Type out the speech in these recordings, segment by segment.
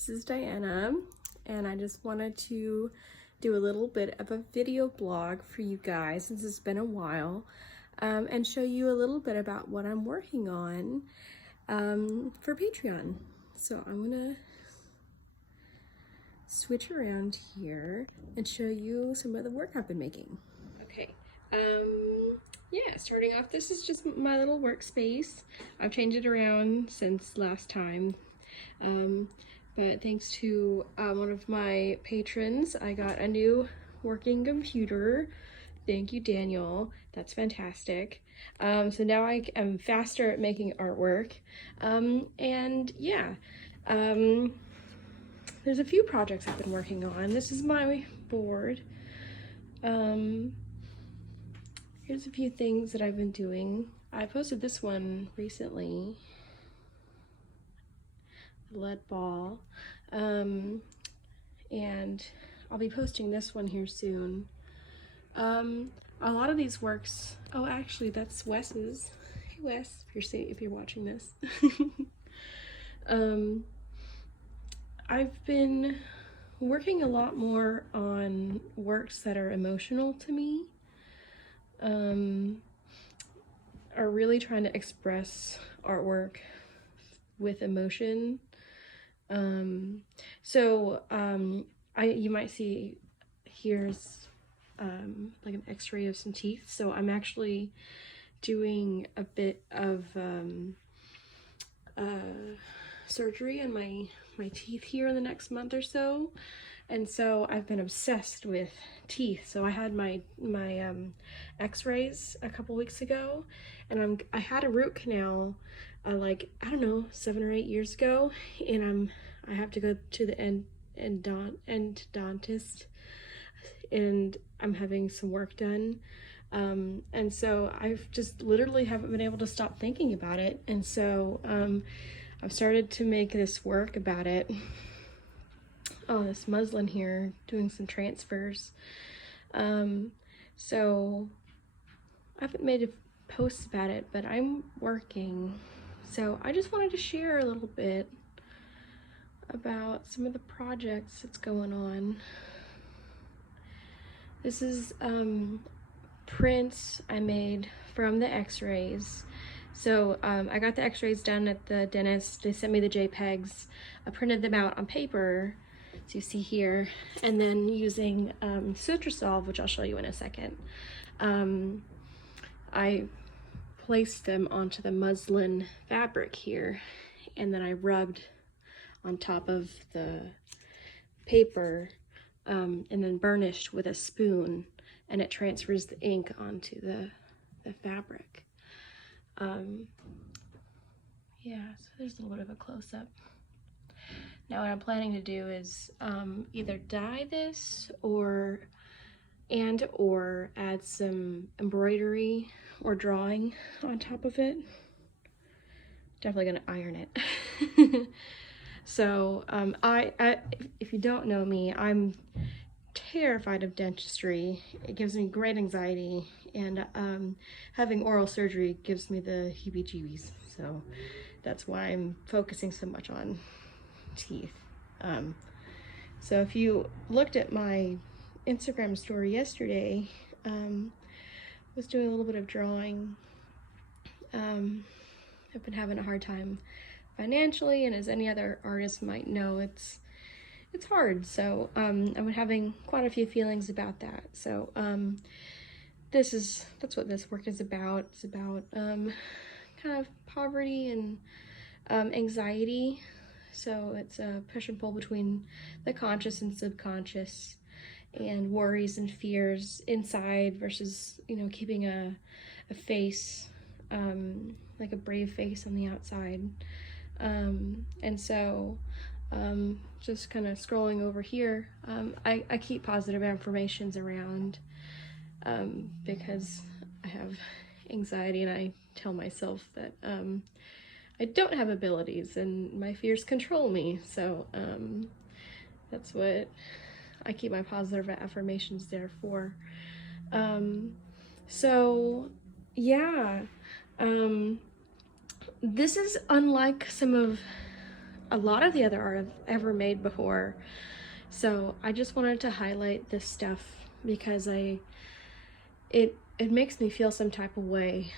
This is Diana, and I just wanted to do a little bit of a video blog for you guys since it's been a while, and show you a little bit about what I'm working on for Patreon. So I'm gonna switch around here and show you some of the work I've been making. Okay, yeah, starting off, this is just my little workspace. I've changed it around since last time. But thanks to one of my patrons, I got a new working computer. Thank you, Daniel. That's fantastic. So now I am faster at making artwork. And yeah, there's a few projects I've been working on. This is my board. Here's a few things that I've been doing. I posted this one recently. Lead ball, and I'll be posting this one here soon. A lot of these works, oh actually that's Wes's. Hey Wes, if you're watching this. I've been working a lot more on works that are emotional to me, are really trying to express artwork with emotion. You might see here's like an x-ray of some teeth. So I'm actually doing a bit of surgery on my teeth here in the next month or so. And so I've been obsessed with teeth. So I had my x-rays a couple weeks ago, and I had a root canal like, I don't know, 7 or 8 years ago, and I have to go to the endodontist, and I'm having some work done. And so I've just literally haven't been able to stop thinking about it. And so I've started to make this work about it. Oh, this muslin here, doing some transfers. So I haven't made a post about it, but I'm working. So I just wanted to share a little bit about some of the projects that's going on. This is prints I made from the x-rays. So I got the x-rays done at the dentist. They sent me the JPEGs. I printed them out on paper, as you see here, and then using Citrosolv, which I'll show you in a second, I placed them onto the muslin fabric here, and then I rubbed on top of the paper, and then burnished with a spoon, and it transfers the ink onto the fabric. Yeah, so there's a little bit of a close-up. Now what I'm planning to do is either dye this or add some embroidery or drawing on top of it. Definitely gonna iron it. So if you don't know me, I'm terrified of dentistry. It gives me great anxiety, and having oral surgery gives me the heebie-jeebies. So that's why I'm focusing so much on teeth. So if you looked at my Instagram story yesterday, was doing a little bit of drawing. I've been having a hard time financially, and as any other artist might know, it's hard. So I've been having quite a few feelings about that. So that's what this work is about. It's about kind of poverty and anxiety. So it's a push and pull between the conscious and subconscious, and worries and fears inside versus, you know, keeping a face, like a brave face on the outside. And so just kind of scrolling over here, I keep positive affirmations around because I have anxiety, and I tell myself that I don't have abilities and my fears control me. So that's what I keep my positive affirmations there for. So yeah, this is unlike some of a lot of the other art I've ever made before. So I just wanted to highlight this stuff because it makes me feel some type of way.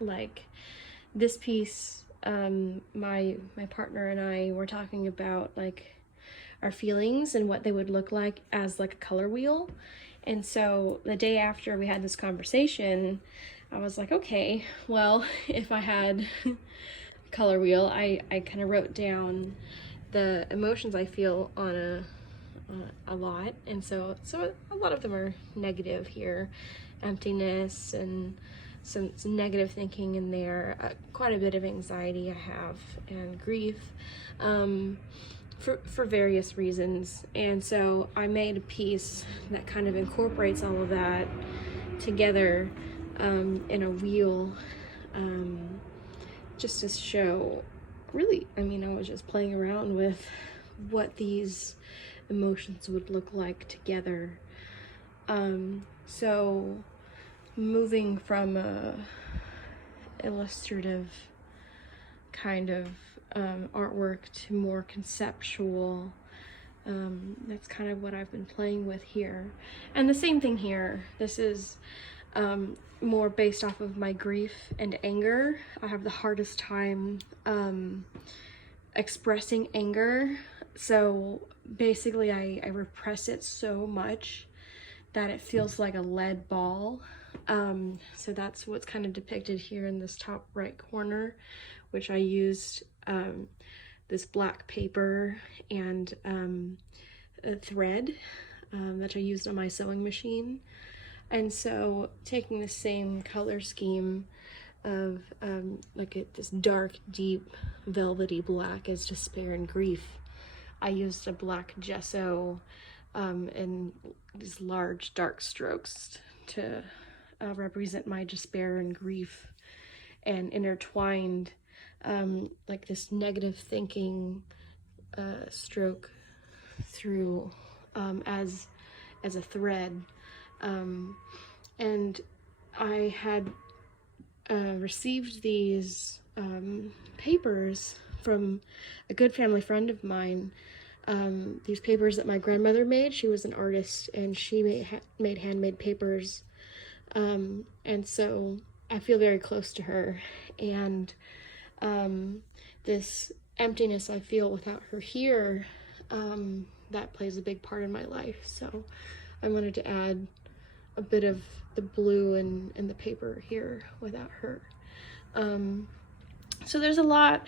Like this piece, my partner and I were talking about like our feelings and what they would look like as like a color wheel. And so the day after we had this conversation, I was like, okay, well, if I had a color wheel, I kind of wrote down the emotions I feel on a lot. And so a lot of them are negative here, emptiness and some negative thinking in there, quite a bit of anxiety I have, and grief, for various reasons. And so I made a piece that kind of incorporates all of that together in a wheel, just to show, really, I mean, I was just playing around with what these emotions would look like together. So moving from a illustrative kind of artwork to more conceptual, that's kind of what I've been playing with here. And the same thing here. This is more based off of my grief and anger. I have the hardest time expressing anger. So basically I repress it so much that it feels like a lead ball. So that's what's kind of depicted here in this top right corner, which I used this black paper and a thread that I used on my sewing machine. And so taking the same color scheme of this dark, deep, velvety black as despair and grief, I used a black gesso and these large dark strokes to represent my despair and grief, and intertwined like this negative thinking stroke through as a thread. And I had received these papers from a good family friend of mine. These papers that my grandmother made. She was an artist and she made handmade papers. And so I feel very close to her, and this emptiness I feel without her here, that plays a big part in my life. So I wanted to add a bit of the blue in the paper here without her. So there's a lot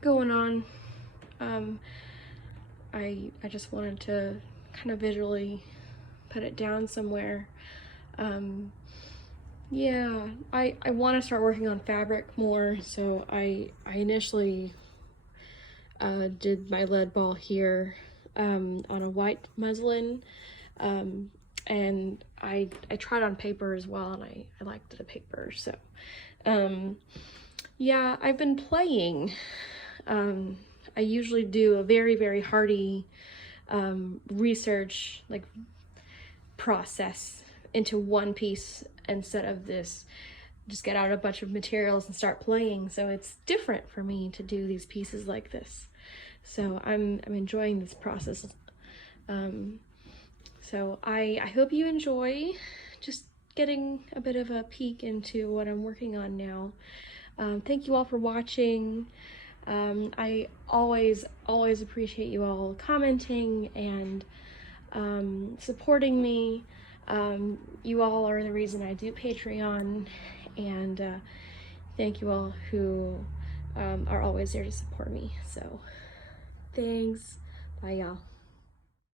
going on. I just wanted to kind of visually put it down somewhere. Yeah, I want to start working on fabric more, so I initially did my lead ball here on a white muslin, and I tried on paper as well, and I liked the paper. So yeah, I've been playing. I usually do a very hearty research like process into one piece, instead of this just get out a bunch of materials and start playing. So it's different for me to do these pieces like this. So I'm enjoying this process. So I hope you enjoy just getting a bit of a peek into what I'm working on now. Thank you all for watching. I always appreciate you all commenting and supporting me. You all are the reason I do Patreon, and thank you all who are always there to support me. So thanks. Bye, y'all.